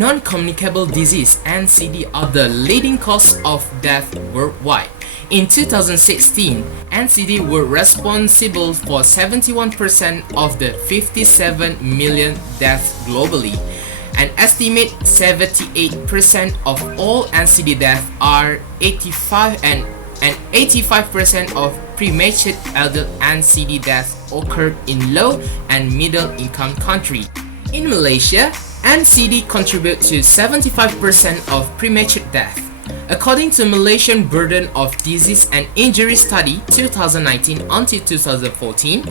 Non-communicable disease (NCD) are the leading cause of death worldwide. In 2016, NCD were responsible for 71% of the 57 million deaths globally. An estimated 78% of all NCD deaths are 85% of premature adult NCD deaths occurred in low and middle income countries. In Malaysia, NCD contribute to 75% of premature death. According to Malaysian Burden of Disease and Injury Study 2019 until 2014,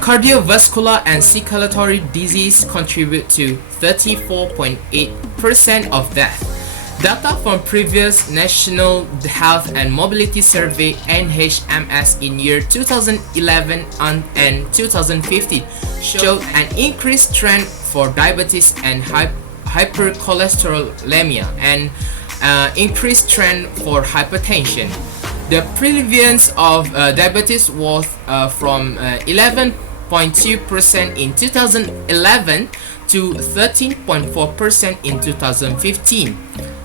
cardiovascular and circulatory disease contribute to 34.8% of death. Data from previous National Health and Mobility Survey (NHMS) in year 2011 and 2015 showed an increased trend for diabetes and hypercholesterolemia and increased trend for hypertension. The prevalence of diabetes was from 11.2% in 2011 to 13.4% in 2015.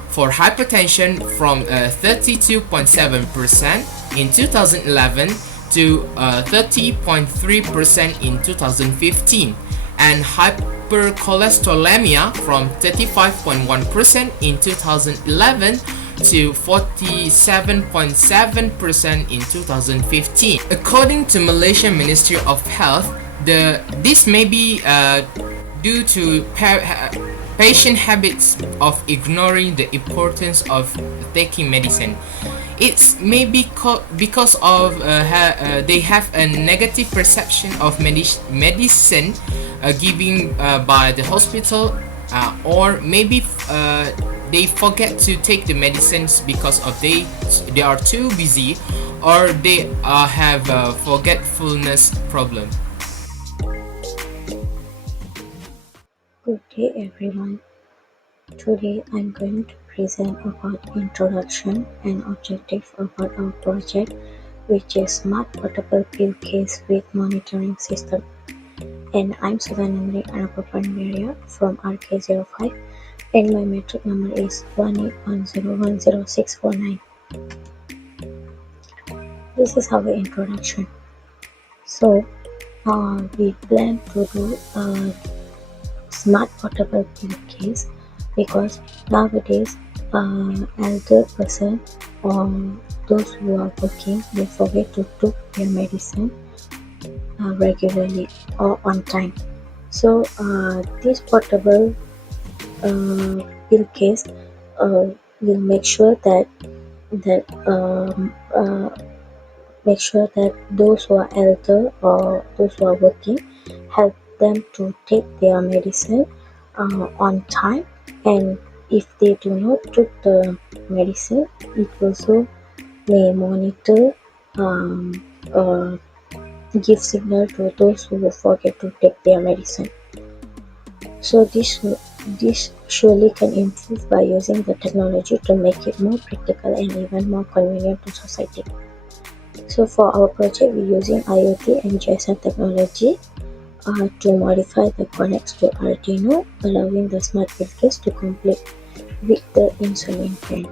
For hypertension from 32.7% in 2011 to 30.3% in 2015, and hypercholesterolemia from 35.1% in 2011 to 47.7% in 2015. According to Malaysian Ministry of Health, this may be due to patient habits of ignoring the importance of taking medicine. It's maybe because of they have a negative perception of medicine given by the hospital, or maybe they forget to take the medicines because of they are too busy, or they have a forgetfulness problem. Good day everyone. Today I'm going to present about introduction and objective about our project, which is Smart Portable Pill Case with Monitoring System. And I'm Sudanandri Anapapanveria from RK05, and my metric number is 181010649. This is our introduction. So we plan to do a smart portable pill case because nowadays elder person or those who are working, they forget to take their medicine regularly or on time. So this portable pill case will make sure that those who are elder or those who are working, help them to take their medicine on time, and if they do not take the medicine, it also may monitor or give signal to those who will forget to take their medicine. So this surely can improve by using the technology to make it more practical and even more convenient to society. So for our project, we're using IoT and GSM technology to modify the connects to Arduino, allowing the smart pill case to complete with the insulin pen.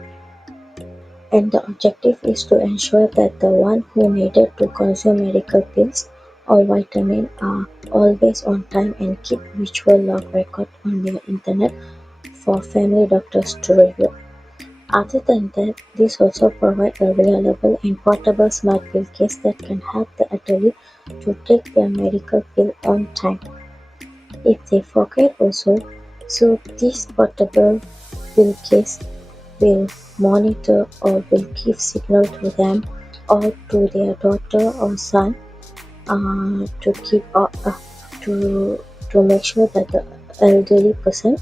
And the objective is to ensure that the one who needed to consume medical pills or vitamin are always on time and keep visual log record on their internet for family doctors to review. Other than that, this also provides a reliable and portable smart pill case that can help the elderly to take their medical pill on time. If they forget also, so this portable pill case will monitor or will give signal to them or to their daughter or son to keep to make sure that the elderly person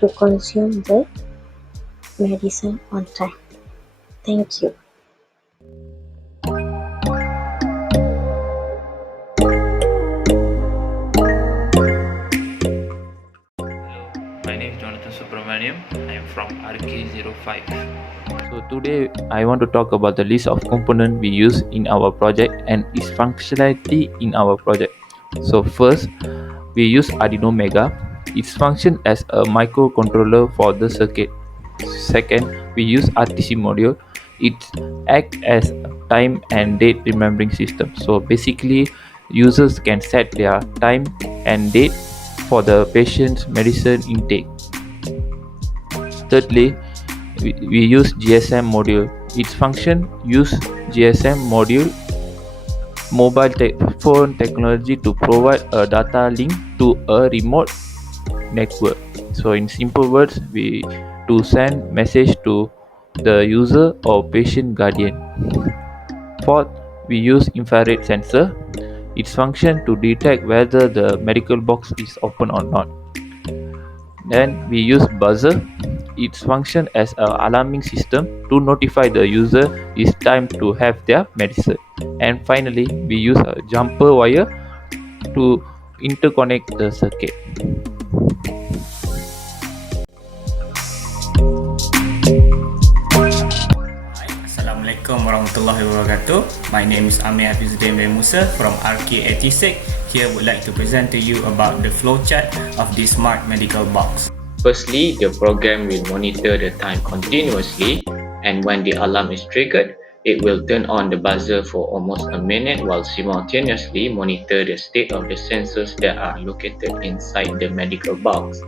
to consume the medicine on time. Thank you. My name is Jonathan Subramaniam. I am from RK05. So today I want to talk about the list of components we use in our project and its functionality in our project. So first, we use Arduino Mega. It functions as a microcontroller for the circuit. Second, we use RTC module. It acts as a time and date remembering system. So basically, users can set their time and date for the patient's medicine intake. Thirdly, we use GSM module. Its function use GSM module mobile phone technology to provide a data link to a remote network. So in simple words, we to send message to the user or patient guardian. Fourth, we use infrared sensor. Its function to detect whether the medical box is open or not. Then we use buzzer. Its function as a alarming system to notify the user it's time to have their medicine. And finally, we use a jumper wire to interconnect the circuit. Assalamualaikum warahmatullahi wabarakatuh. My name is Amir Hafizuddin bin Musa from RK86. Here would like to present to you about the flowchart of this smart medical box. Firstly, the program will monitor the time continuously, and when the alarm is triggered, it will turn on the buzzer for almost a minute while simultaneously monitor the state of the sensors that are located inside the medical box.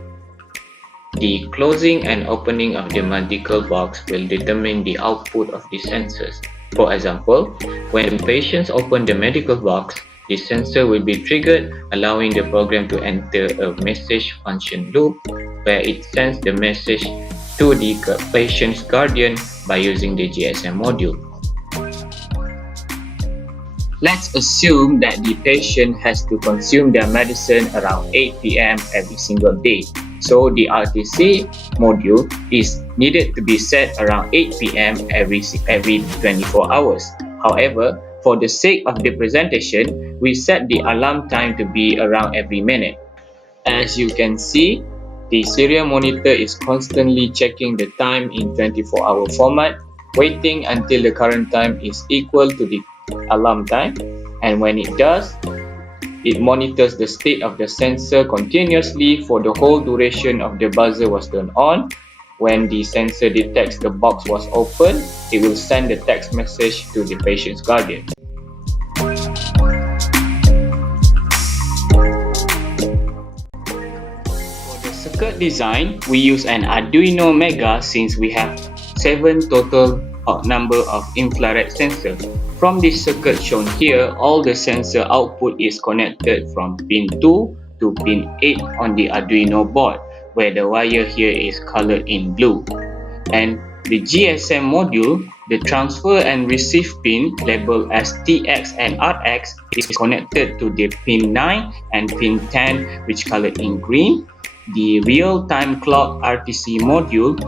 The closing and opening of the medical box will determine the output of the sensors. For example, when patients open the medical box, the sensor will be triggered, allowing the program to enter a message function loop where it sends the message to the patient's guardian by using the GSM module. Let's assume that the patient has to consume their medicine around 8 p.m. every single day. So the RTC module is needed to be set around 8 p.m. every 24 hours. However, for the sake of the presentation, we set the alarm time to be around every minute. As you can see, the serial monitor is constantly checking the time in 24-hour format, waiting until the current time is equal to the alarm time, and when it does, it monitors the state of the sensor continuously for the whole duration of the buzzer was turned on. When the sensor detects the box was open, it will send a text message to the patient's guardian. For the circuit design, we use an Arduino Mega since we have 7 total number of infrared sensors. From this circuit shown here, all the sensor output is connected from pin 2 to pin 8 on the Arduino board, where the wire here is colored in blue. And the GSM module, the transfer and receive pin labeled as TX and RX is connected to the pin 9 and pin 10, which colored in green. The real-time clock RTC module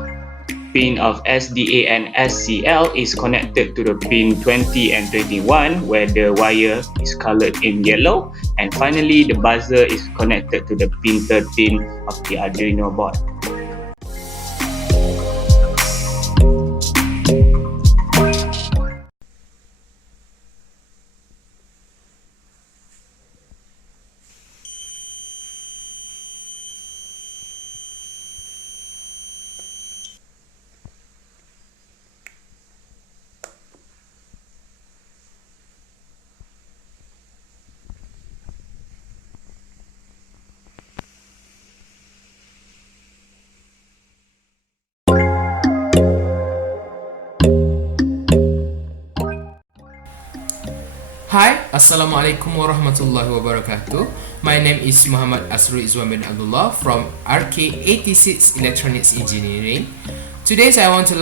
pin of SDA and SCL is connected to the pin 20 and 21 where the wire is colored in yellow, and finally the buzzer is connected to the pin 13 of the Arduino board. Hi, Assalamualaikum warahmatullahi wabarakatuh. My name is Muhammad Asrul Izwan bin Abdullah from RK86 Electronics Engineering. Today I want to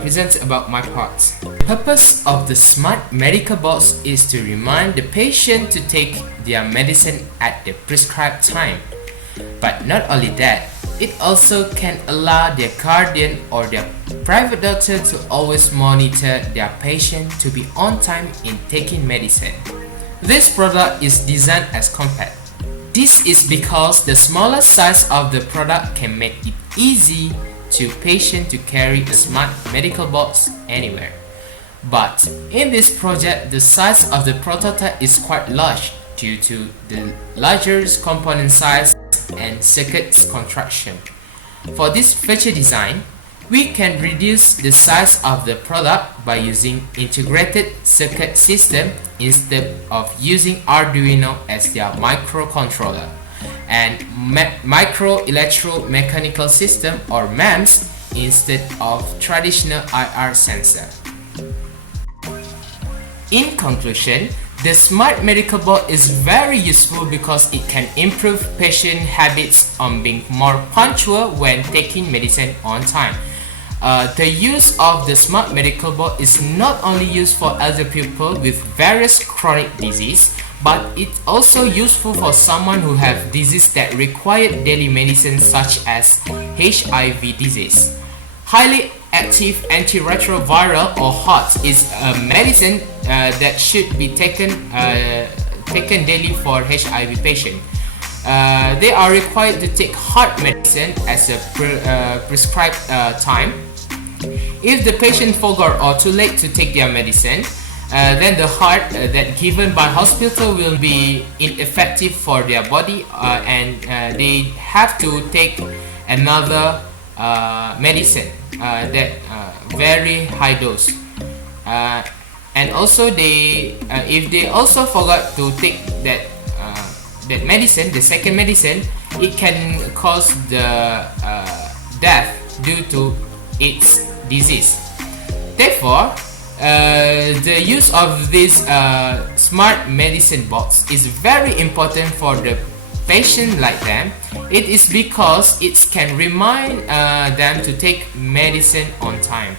present about my parts. The purpose of the smart medical box is to remind the patient to take their medicine at the prescribed time. But not only that, it also can allow their guardian or their private doctor to always monitor their patient to be on time in taking medicine. This product is designed as compact. This is because the smaller size of the product can make it easy to patient to carry a smart medical box anywhere. But in this project, the size of the prototype is quite large due to the larger component size and circuits contraction. For this feature design, we can reduce the size of the product by using integrated circuit system instead of using Arduino as their microcontroller, and micro electromechanical system or MEMS instead of traditional IR sensor. In conclusion, the smart medical board is very useful because it can improve patient habits on being more punctual when taking medicine on time. The use of the smart medical board is not only used for elder people with various chronic disease, but it's also useful for someone who have disease that require daily medicine such as HIV disease. Highly active antiretroviral or HAART is a medicine that should be taken daily for HIV patient. They are required to take HAART medicine as a prescribed time. If the patient forgot or too late to take their medicine, then the HAART that given by hospital will be ineffective for their body, and they have to take another medicine that very high dose. And also if they also forgot to take that medicine, the second medicine, it can cause the death due to its disease. Therefore, the use of this smart medicine box is very important for the patient like them. It is because it can remind them to take medicine on time.